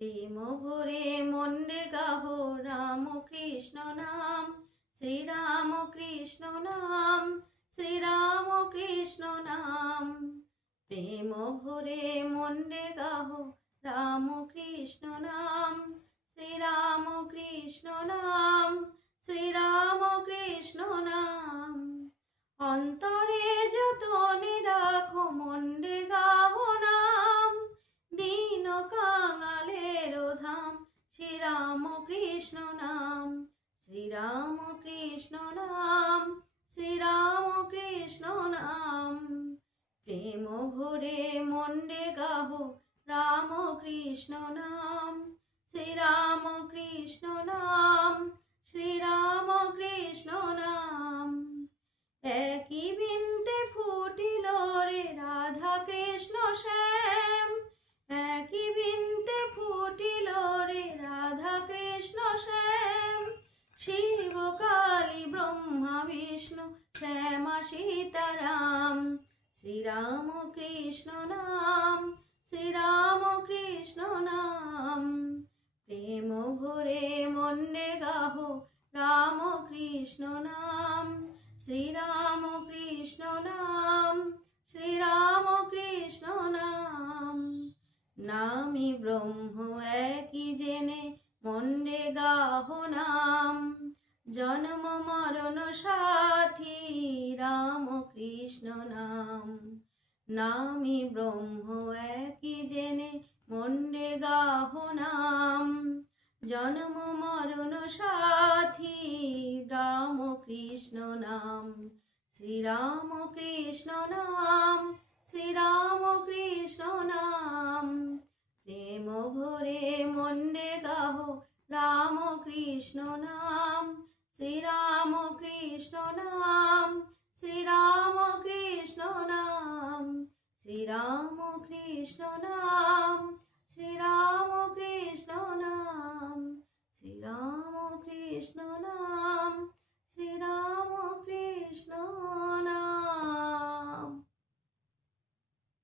প্রেম ভরে মনে গাহো রাম কৃষ্ণ নাম, শ্রীরাম কৃষ্ণ নাম, শ্রীরাম কৃষ্ণ নাম। প্রেম ভরে মনে গাহো রাম কৃষ্ণ নাম, শ্রীরাম কৃষ্ণ নাম, শ্রীরাম কৃষ্ণ নাম। অন্তরে যতনে রাখো মনে গাহো নাম, দীন কাঙালের ধাম শ্রীরাম কৃষ্ণ নাম, শ্রীরাম কৃষ্ণ নাম, শ্রীরাম কৃষ্ণ নাম। প্রেম ভরে মনে গাহো রাম কৃষ্ণ নাম, শ্রীরাম কৃষ্ণ নাম, শ্রীরাম কৃষ্ণ নাম। একই বিন্দে ফুটিল রে রাধা কৃষ্ণ শ্যাম, একই বিন্দে ফুটিল রে রাধা কৃষ্ণ শ্যাম। শিব কালী ব্রহ্মা বিষ্ণু শ্যামা সীতারাম, শ্রীরাম কৃষ্ণ নাম, শ্রীরাম কৃষ্ণ নাম। প্রেম ভরে মনে গাহো রাম কৃষ্ণ নাম, শ্রীরাম কৃষ্ণ নাম, শ্রীরাম কৃষ্ণ নাম। নামি ব্রহ্ম একই জেনে মনে গাহো নাম, জন্ম মরণ সাথী রাম কৃষ্ণ নাম। নামি ব্রহ্ম একই জেনে মনে গাহো নাম, জন্ম মরণ সাথী রাম কৃষ্ণ নাম, শ্রীরাম কৃষ্ণ নাম, শ্রীরাম কৃষ্ণ নাম। প্রেম ভরে মনে গাহো রাম কৃষ্ণ নাম, শ্রীরাম কৃষ্ণ নাম, শ্রীরাম কৃষ্ণ নাম, শ্রীরাম কৃষ্ণ নাম, শ্রীরাম কৃষ্ণ নাম, শ্রীরাম কৃষ্ণ নাম।